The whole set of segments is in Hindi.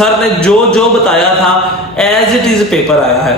सर ने जो जो बताया था एज इट इज पेपर आया है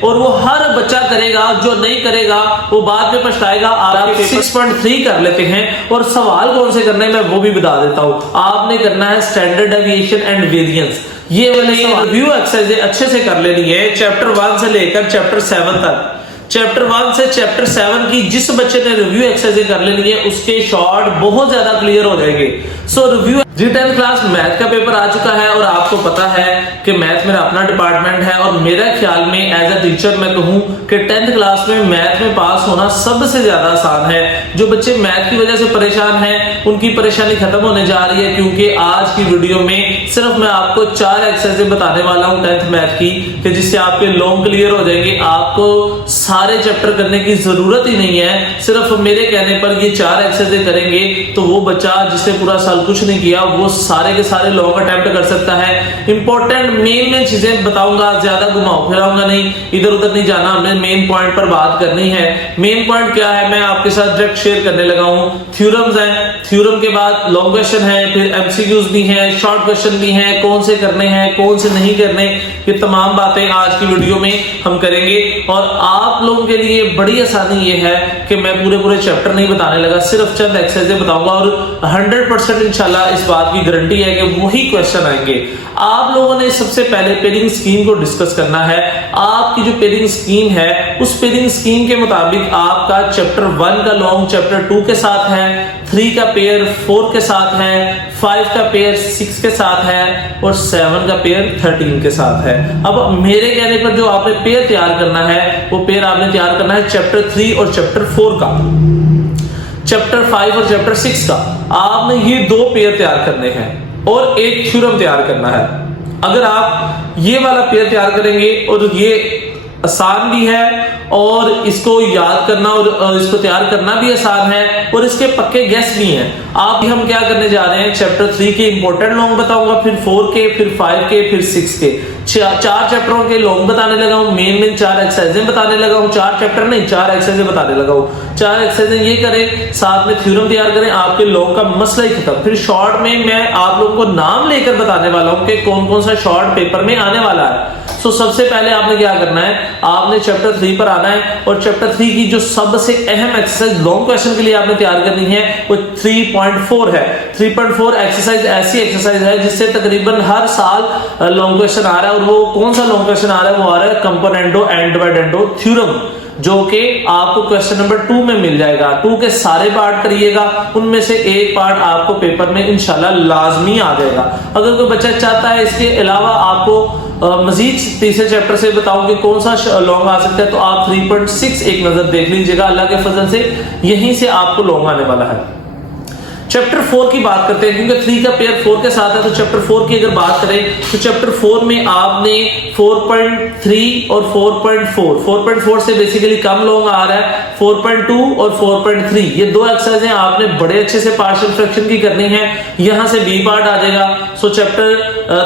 और वो हर बच्चा करेगा, जो नहीं करेगा वो बाद में पछताएगा। आप 6.3 कर लेते हैं और सवाल कौन से करने मैं वो भी बता देता हूँ। आपने करना है स्टैंडर्ड डेविएशन एंड वेरिएंस, ये वाले रिव्यू एक्सरसाइज अच्छे से कर लेनी है चैप्टर 1 से लेकर चैप्टर 7 तक। चैप्टर 1 से चैप्टर 7 की जिस बच्चे ने रिव्यू एक्सरसाइज कर लेनी है उसके शॉर्ट बहुत ज्यादा क्लियर हो जाएंगे। सो रिव्यू रिटर्न क्लास मैथ का पेपर आ चुका है और आपको पता है कि मैथ मेरा अपना डिपार्टमेंट है और मेरा ख्याल में एज अ टीचर मैं कहूं कि 10th क्लास में मैथ में पास होना सबसे ज्यादा आसान है। जो बच्चे मैथ की वजह से परेशान हैं उनकी परेशानी खत्म होने जा रही है, क्योंकि आज की वीडियो में सिर्फ मैं आपको 4 एक्सरसाइज बताने वाला हूं 10th मैथ की, कि जिससे आपके लॉन्ग क्लियर हो जाएंगे। आपको सारे चैप्टर करने की जरूरत ही नहीं है, सिर्फ मेरे कहने पर ये 4 एक्सरसाइज करेंगे तो वो बच्चा जिसने पूरा साल कुछ नहीं किया वो सारे के सारे लॉन्ग अटेम्प्ट कर सकता है। इंपॉर्टेंट मेन चीजें बताऊंगा, ज्यादा घुमाऊ फिराऊंगा नहीं, इधर उधर नहीं जाना, हमने मेन पॉइंट पर बात करनी है। मेन पॉइंट क्या है मैं आपके साथ डायरेक्ट शेयर करने लगा हूं। थ्योरम्स हैं, थ्योरम के बाद लॉन्ग क्वेश्चन है, फिर एमसीक्यूज भी हैं, शॉर्ट क्वेश्चन भी हैं, कौन से करने हैं कौन से नहीं करने, ये तमाम बातें आज की वीडियो में हम करेंगे। और आप लोगों के लिए बड़ी आसानी ये है कि मैं पूरे चैप्टर नहीं बताने लगा, सिर्फ चंद एक्सरसाइज बताऊंगा और 100% इंशाल्लाह इस बात की गारंटी है कि वही क्वेश्चन आएंगे। आप लोगों ने सबसे पहले पेयरिंग स्कीम को डिस्कस करना है। आपकी जो पेयरिंग स्कीम है उस पेयरिंग स्कीम के मुताबिक आपका चैप्टर 1 का लॉन्ग चैप्टर 2 के साथ है, 3 का पेयर 4 के साथ है, 5 का पेयर 6 के साथ है और 7 का पेयर 13 के साथ है। अब मेरे कहने पर जो आपने पेयर तैयार करना है वो पेयर आपने तैयार करना है चैप्टर 3 और चैप्टर 4 का, चैप्टर 5 और चैप्टर 6 का। आपने ये 2 पेयर तैयार करने हैं और एक थ्योरम तैयार करना है। अगर आप ये वाला पेयर तैयार करेंगे और ये आसान भी है और इसको याद करना और इसको तैयार करना भी आसान है और इसके पक्के गेस भी हैं। आप हम क्या करने जा रहे हैं, चैप्टर 3 के इंपॉर्टेंट लॉन्ग बताऊंगा, फिर 4 के, फिर 5 के, फिर 6 के, 4 चैप्टरों के लॉन्ग बताने लगा हूं। मेन 4 एक्सरसाइजें बताने लगा हूं, 4 चैप्टर नहीं 4 एक्सरसाइजें बताने लगा हूं। 4 एक्सरसाइजें ये करें, साथ में थ्योरम तैयार करें, आपके लॉन्ग का मसला ही खत्म। फिर शॉर्ट में मैं आप लोगों को नाम लेकर बताने वाला हूं कि कौन कौन सा शॉर्ट पेपर में आने वाला है। सो सबसे पहले आपने क्या करना है, आपने चैप्टर 3 पर आना है और चैप्टर 3 की जो सबसे अहम एक्सरसाइज लॉन्ग क्वेश्चन के लिए आपने तैयार करनी है वो 3.4 है। 3.4 एक्सरसाइज ऐसी एक्सरसाइज है जिससे तकरीबन हर साल लॉन्ग क्वेश्चन आ रहा है और वो कौन सा लॉन्ग क्वेश्चन आ रहा है, वो आ रहा है कंपोनेंटो एंड डिवाइडेंडो थ्योरम, जो कि आपको क्वेश्चन नंबर 2 में मिल जाएगा। 2 के सारे पार्ट करिएगा, उनमें से एक पार्ट आपको पेपर में इंशाल्लाह लाजमी आ जाएगा। अगर कोई बच्चा चाहता है इसके अलावा आपको मजीद तीसरे चैप्टर से बताऊं कि कौन सा लॉन्ग आ सकता है तो आप 3.6 एक नजर देख लीजिएगा, अल्लाह के फजल से यहीं से आपको लॉन्ग आने वाला है। चैप्टर 4 की बात करते हैं क्योंकि 3 का पेयर 4 के साथ है, तो चैप्टर 4 की अगर बात करें तो चैप्टर 4 में आपने 4.3 और 4.4 से बेसिकली कम लॉन्ग आ रहा है, 4.2 और 4.3 ये 2 एक्सरसाइजें आपने बड़े अच्छे से पार्शियल फ्रैक्शन की करनी है। यहां से बी पार्ट आ जाएगा। सो चैप्टर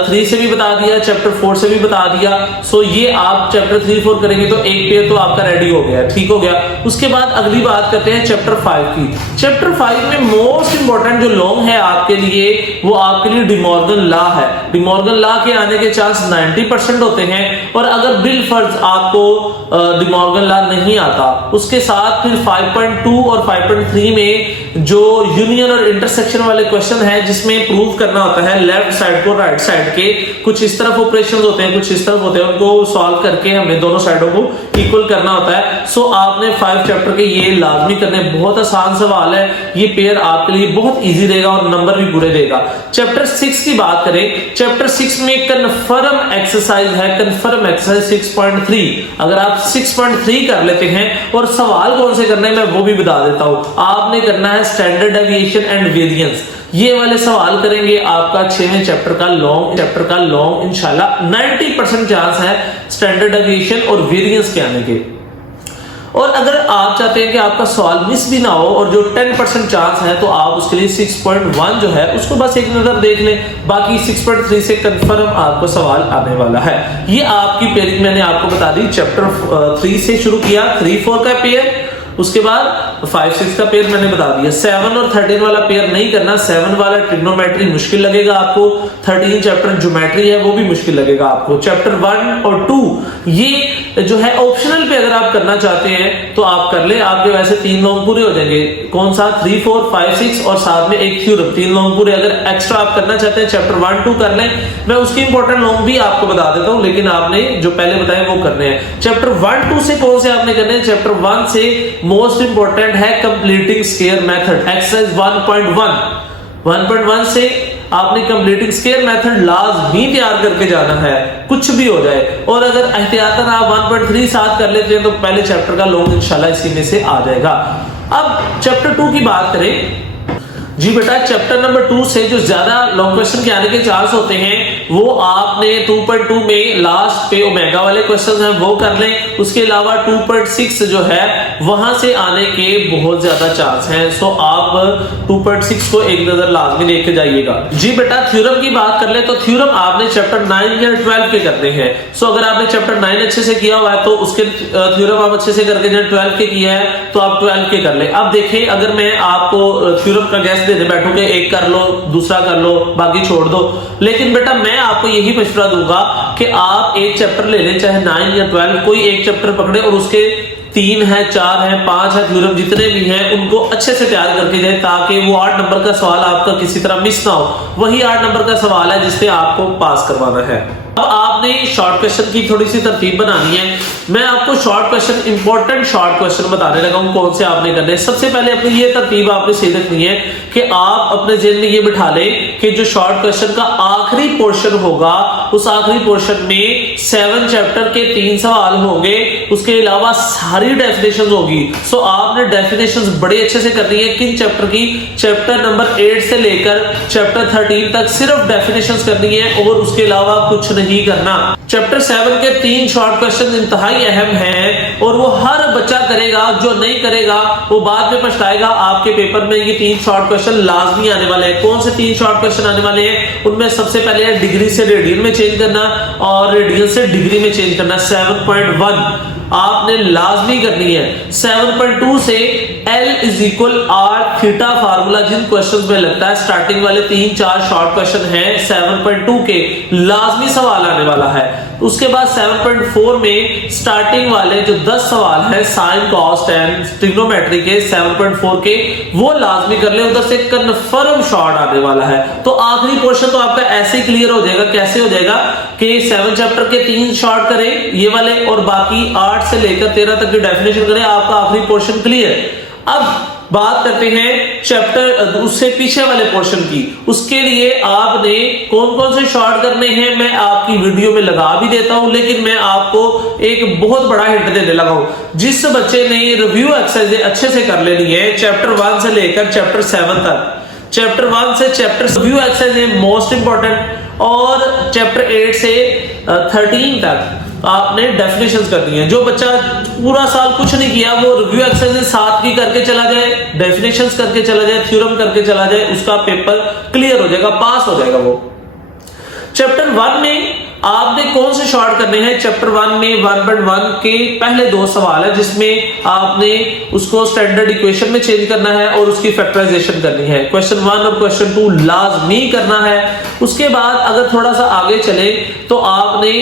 3 से भी बता दिया, चैप्टर 4 से भी बता दिया। सो ये आप चैप्टर 3, 4 करेंगे तो एक पेयर तो आपका रेडी हो गया, ठीक हो गया। उसके बाद अगली बात करते हैं चैप्टर 5 की। चैप्टर 5 में मोस्ट इंपॉर्टेंट जो लॉन्ग है आपके लिए वो आपके लिए डिमॉर्गन लॉ है। डिमॉर्गन लॉ के आने के चांस 90% होते हैं और अगर बिल फर्ज आपको डिमॉर्गन लॉ नहीं आता, उसके साथ फिर 5.2 और 5.3 में जो यूनियन और इंटरसेक्शन वाले क्वेश्चन है जिसमें प्रूव करना होता है लेफ्ट साइड को राइट साइड के, कुछ इस तरफ ऑपरेशंस होते हैं कुछ इस तरफ होते हैं, उनको सॉल्व करके हमें दोनों साइडों को इक्वल करना होता है। सो आपने 5 चैप्टर के ये लाजमी करने, बहुत आसान सवाल है, ये पेयर आपके लिए बहुत इजी रहेगा और नंबर भी पूरे देगा। चैप्टर 6 की बात करें, चैप्टर 6 में कन्फर्म एक्सरसाइज है, कन्फर्म एक्सरसाइज 6.3। अगर आप 6.3 कर लेते हैं और सवाल कौन से करने मैं वो भी बता देता हूं। आपने करना है स्टैंडर्ड डेविएशन एंड वेरिएंस, ये वाले सवाल करेंगे। आपका 6वें चैप्टर का लॉन्ग इंशाल्लाह 90% चांस है स्टैंडर्ड डेविएशन और वेरिएंस के आने के। और अगर आप चाहते हैं कि आपका सवाल मिस भी ना हो और जो 10% चांस है तो आप उसके लिए 6.1 जो है उसको बस एक नजर देख लें, बाकी 6.3 से कंफर्म आपको सवाल आने वाला है। ये आपकी पेयरिंग मैंने आपको बता दी, चैप्टर 3 से शुरू किया, 3-4 का पेयर उसके बाद 5-6 का पेयर मैंने बता दिया। 7 और 13 वाला पेयर नहीं करना। 7 वाला ट्रिग्नोमेट्री मुश्किल लगेगा आपको, 13 चैप्टर ज्योमेट्री है वो भी मुश्किल लगेगा आपको। चैप्टर 1 और 2 ये जो है ऑप्शनल पे अगर आप करना चाहते हैं तो आप कर ले, आपके वैसे 3 लॉन्ग पूरे हो जाएंगे। कौन सा? 3, 4, 5, 6 और साथ में एक थ्योरम, 3 लॉन्ग पूरे। अगर एक्स्ट्रा आप करना चाहते हैं चैप्टर 1, 2 कर लें, मैं उसकी इंपॉर्टेंट लॉन्ग भी आपको बता देता हूं, लेकिन आपने जो पहले बताए वो करने हैं। चैप्टर 1, 2 से कौन से आपने करने हैं? चैप्टर 1 से मोस्ट इंपॉर्टेंट है कंप्लीटिंग स्क्वायर मेथड, एक्सरसाइज 1.1 से आपने कंप्लीटिंग स्क्वायर मेथड लाजमी तैयार करके जाना है, कुछ भी हो जाए। और अगर एहतियातन आप 1.3 साथ कर लेते हैं तो पहले चैप्टर का लॉन्ग इंशाल्लाह इसी में से आ जाएगा। अब चैप्टर 2 की बात करें जी बेटा, चैप्टर नंबर 2 से जो ज्यादा लॉन्ग क्वेश्चन के आने के चांस होते हैं वो आपने 2.2 में लास्ट पे ओमेगा वाले क्वेश्चन हैं वो कर लें। उसके अलावा 2.6 जो है वहां से आने के बहुत ज्यादा चांस हैं, सो आप 2.6 को एक नजर लाजमी लेके जाइएगा। जी बेटा, थ्योरम की बात कर ले तो थ्योरम आपने चैप्टर 9 या 12 के करने हैं। सो अगर आपने चैप्टर 9 अच्छे से किया हुआ है तो उसके थ्योरम आप अच्छे से करके, जब 12 के किया है तो आप 12 के कर ले। अब देखिए, अगर मैं आपको थ्योरम का गैस देने बैठूंगे, एक कर लो, दूसरा कर लो, बाकी छोड़ दो, लेकिन बेटा मैं आपको यही मशवरा दूंगा कि आप एक चैप्टर ले लें, चाहे 9 या 12, कोई एक चैप्टर पकड़े और उसके 3 है, 4 है, 5 है थ्योरम जितने भी हैं उनको अच्छे से तैयार करके जाए, ताकि वो 8 नंबर का सवाल आपका किसी तरह मिस ना हो। वही 8 नंबर का सवाल है जिससे आपको पास करवाना है। अब आपने शॉर्ट क्वेश्चन की थोड़ी सी तरतीब बनानी है। मैं आपको short question, important short question बताने लगा हूं कौन से आपने करने। सबसे पहले अपनी ये तरतीब आपने सही रखनी है कि आप अपने जेहन में ये बिठा लें कि जो शॉर्ट क्वेश्चन का आखिरी पोर्शन होगा उस आखिरी पोर्शन में 7 चैप्टर के 3 सवाल होंगे, उसके अलावा सारी डेफिनेशन होगी। सो आपने डेफिनेशन बड़े अच्छे से करनी है। किन चैप्टर की? चैप्टर नंबर 8 से लेकर चैप्टर 13 तक सिर्फ डेफिनेशन करनी है और उसके अलावा कुछ नहीं करना। चैप्टर 7 के 3 शॉर्ट क्वेश्चन इंतहाई अहम हैं और वो हर बच्चा करेगा, जो नहीं करेगा वो बाद में पछताएगा। आपके पेपर में ये 3 शॉर्ट क्वेश्चन लाजमी आने वाले हैं। कौन से 3 शॉर्ट क्वेश्चन आने वाले हैं? उनमें सबसे पहले है डिग्री से रेडियन में चेंज करना और रेडियन से डिग्री में चेंज करना। 7.1 आपने लाजमी करनी है। 7.2 से L = R थीटा फार्मूला जिन क्वेश्चंस में लगता है, स्टार्टिंग वाले 3-4 शॉर्ट क्वेश्चन हैं 7.2 के, लाजमी सवाल आने वाला है। उसके बाद 7.4 में स्टार्टिंग वाले जो 10 सवाल हैं साइन, कॉस, टेन, ट्रिग्नोमेट्री के 7.4 के, वो लाजमी कर ले, उधर से कन्फर्म शॉर्ट आने वाला है। तो आखिरी पोर्शन तो आपका ऐसे ही क्लियर हो जाएगा। कैसे हो जाएगा कि 7 चैप्टर के 3 शॉर्ट करें ये वाले और बाकी 8 से लेकर 13 तक की डेफिनेशन करें, आपका आखिरी पोर्शन क्लियर। अब बात करते हैं चैप्टर उससे पीछे वाले पोर्शन की। उसके लिए आपने कौन कौन से शॉर्ट करने हैं मैं आपकी वीडियो में लगा भी देता हूं, लेकिन मैं आपको एक बहुत बड़ा हिंट देने लगा हूं। जिस बच्चे ने रिव्यू एक्सरसाइज अच्छे से कर लेनी है चैप्टर 1 से लेकर चैप्टर 7 तक, चैप्टर 1 से chapter review exercise most important, और चैप्टर 8 से 13 तक आपने डेफिनेशंस करनी है। जो बच्चा पूरा साल कुछ नहीं किया वो रिव्यू एक्सरसाइज 7 की करके चला जाए, डेफिनेशंस करके चला जाए, थ्योरम करके चला जाए, उसका पेपर क्लियर हो जाएगा, पास हो जाएगा वो। चैप्टर 1 में आपने कौन से शॉर्ट करने हैं? चैप्टर 1 में 1.1 के पहले 2 सवाल है जिसमें आपने उसको स्टैंडर्ड इक्वेशन में चेंज करना है और उसकी फैक्टराइजेशन करनी है। क्वेश्चन 1 और क्वेश्चन 2 लाजमी करना है। उसके बाद अगर थोड़ा सा आगे चले तो आपने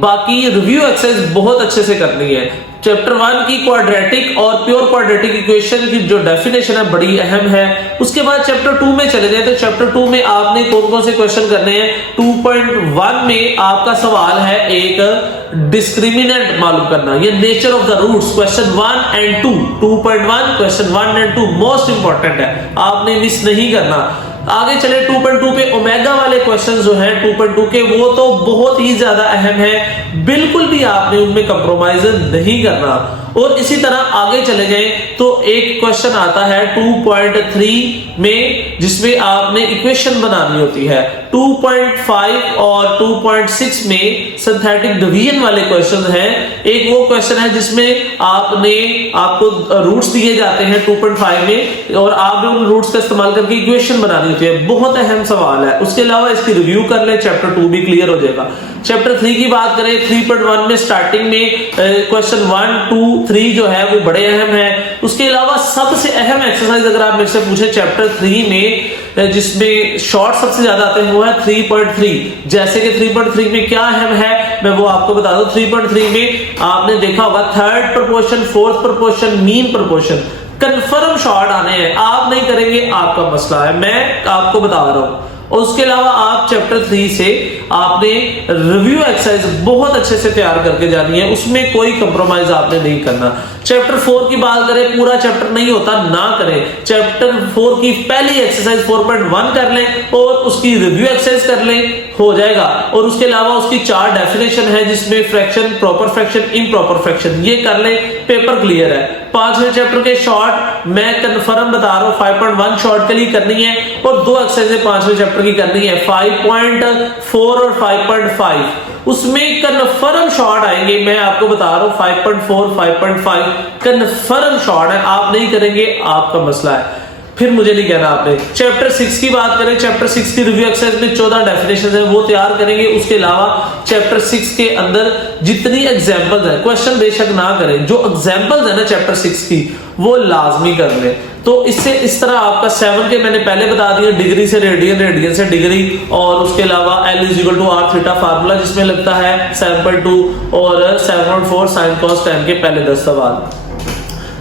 बाकी रिव्यू एक्सरसाइज बहुत अच्छे से करनी है। चैप्टर 1 की क्वाड्रेटिक और प्योर क्वाड्रेटिक इक्वेशन की जो डेफिनेशन है बड़ी अहम है। उसके बाद चैप्टर 2 में चले जाए तो चैप्टर 2 में आपने कौन कौन से क्वेश्चन करने हैं? 2.1 में आपका सवाल है एक डिस्क्रिमिनेंट मालूम करना, ये nature of the roots, question 1 and 2। 2.1 question 1 and 2 most important है, आपने मिस नहीं करना। आगे चले 2.2 पे ओमेगा वाले क्वेश्चंस जो हैं 2.2 के, वो तो बहुत ही ज्यादा अहम है, बिल्कुल भी आपने उनमें कंप्रोमाइज नहीं करना। और इसी तरह आगे चले गए तो एक क्वेश्चन आता है 2.3 में जिसमें आपने इक्वेशन बनानी होती है। 2.5 और 2.6 में सिंथेटिक डिवीजन वाले क्वेश्चन हैं। एक वो क्वेश्चन है जिसमें आपको रूट्स दिए जाते हैं 2.5 में और आपने उन रूट्स का इस्तेमाल करके इक्वेशन बनानी होती है, बहुत अहम सवाल है। उसके अलावा इसकी रिव्यू कर ले, चैप्टर 2 भी क्लियर हो जाएगा। चैप्टर 3 की बात करें 3.1 में स्टार्टिंग में क्वेश्चन 1, 2, 3 जो है वो बड़े अहम है। उसके अलावा सबसे अहम एक्सरसाइज अगर आप मेरे से पूछे चैप्टर 3 में जिसमें शॉर्ट सबसे ज्यादा आते हैं वो है 3.3। जैसे कि 3.3 में क्या अहम है मैं वो आपको बता दूं। 3.3 में आपने देखा होगा third proportion, fourth proportion, mean proportion, confirm short आने हैं। आप नहीं करेंगे आपका मसला है, मैं आपको बता रहा हूं। और उसके अलावा आप चैप्टर 3 से आपने रिव्यू एक्सरसाइज बहुत अच्छे से तैयार करके जानी है, उसमें कोई कंप्रोमाइज आपने नहीं करना। चैप्टर 4 की बात करें, पूरा चैप्टर नहीं होता ना करें। चैप्टर 4 की पहली एक्सरसाइज 4.1 कर लें और उसकी रिव्यू एक्सरसाइज कर लें, हो जाएगा। और उसके अलावा उसकी 4 डेफिनेशन है जिसमें fraction, proper fraction, improper fraction, ये कर लें, पेपर क्लियर है। 5वें चैप्टर के शॉर्ट मैं कंफर्म बता रहा हूं 5.1 शॉर्ट के लिए करनी है और 2 एक्सरसाइज 5वें चैप्टर की करनी है 5.4 और 5.5। उसमें कन्फर्म शॉर्ट आएंगे, मैं आपको बता रहा हूं 5.4, 5.5 कन्फर्म शॉर्ट है। आप नहीं करेंगे आपका मसला है, फिर मुझे नहीं कहना आपने। चैप्टर 6 की बात करें, चैप्टर 6 की रिव्यू एक्सरसाइज में 14 डेफिनेशन है वो तैयार करेंगे। उसके अलावा चैप्टर 6 के अंदर जितनी एग्जांपल्स है, क्वेश्चन बेशक ना करें, जो एग्जांपल्स है ना चैप्टर 6 की वो लाजमी कर ले। तो इससे इस तरह आपका 7 के मैंने पहले बता दिया, डिग्री से रेडियन, रेडियन से डिग्री, और उसके अलावा L = R थीटा फार्मूला जिसमें लगता है 7.2 और 7.4 sin cos tan के पहले 10 सवाल।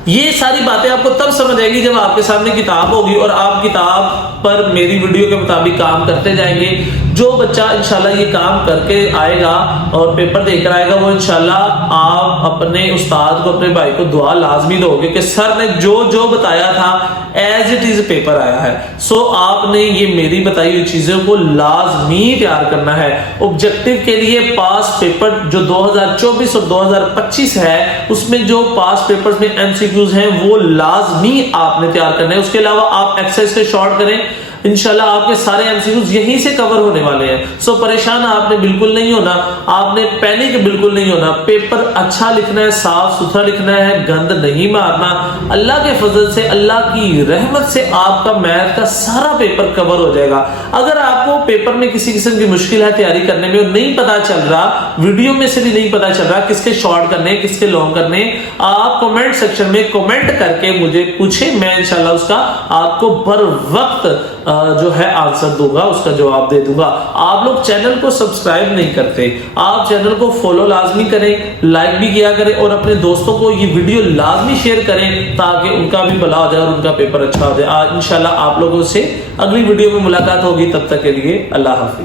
ये सारी बातें आपको तब समझ आएगी जब आपके सामने किताब होगी और आप किताब पर मेरी वीडियो के मुताबिक काम करते जाएंगे। जो बच्चा इंशाल्लाह ये काम करके आएगा और पेपर देकर आएगा वो इंशाल्लाह आप अपने उस्ताद को, अपने भाई को दुआ लाजमी दोगे कि सर ने जो जो बताया था एज इट इज पेपर आया है। सो आपने ये मेरी बताई हुई चीजों को लाजमी तैयार करना है। ऑब्जेक्टिव के लिए पास पेपर जो 2024 और 2025 है उसमें जो पास पेपर्स में MCQs हैं वो लाजमी आपने तैयार करने हैं। उसके अलावा आप एक्सरसाइज के शॉर्ट करें, इंशाल्लाह आपके सारे MCQs यहीं से कवर होने वाले हैं। सो परेशान आपने बिल्कुल नहीं होना, आपने पैनिक बिल्कुल नहीं होना। पेपर अच्छा लिखना है, साफ सुथरा लिखना है, गंद नहीं मारना। अल्लाह के फजल से, अल्लाह की रहमत से आपका मैथ का सारा पेपर कवर हो जाएगा। अगर आपको पेपर में किसी किस्म की मुश्किल है तैयारी करने में और नहीं पता चल रहा, वीडियो में से भी नहीं पता चल रहा किसके शॉर्ट करने, किसके लॉन्ग करने, आप कमेंट सेक्शन में कमेंट करके मुझे पूछे, मैं इंशाल्लाह उसका आपको बर वक्त जो है आंसर दूंगा, उसका जवाब दे दूंगा। आप लोग चैनल को सब्सक्राइब नहीं करते, आप चैनल को फॉलो लाजमी करें, लाइक भी किया करें और अपने दोस्तों को ये वीडियो लाजमी शेयर करें ताकि उनका भी भला हो जाए और उनका पेपर अच्छा हो जाए। इंशाल्लाह आप लोगों से अगली वीडियो में मुलाकात होगी, तब तक के लिए अल्लाह हाफिज।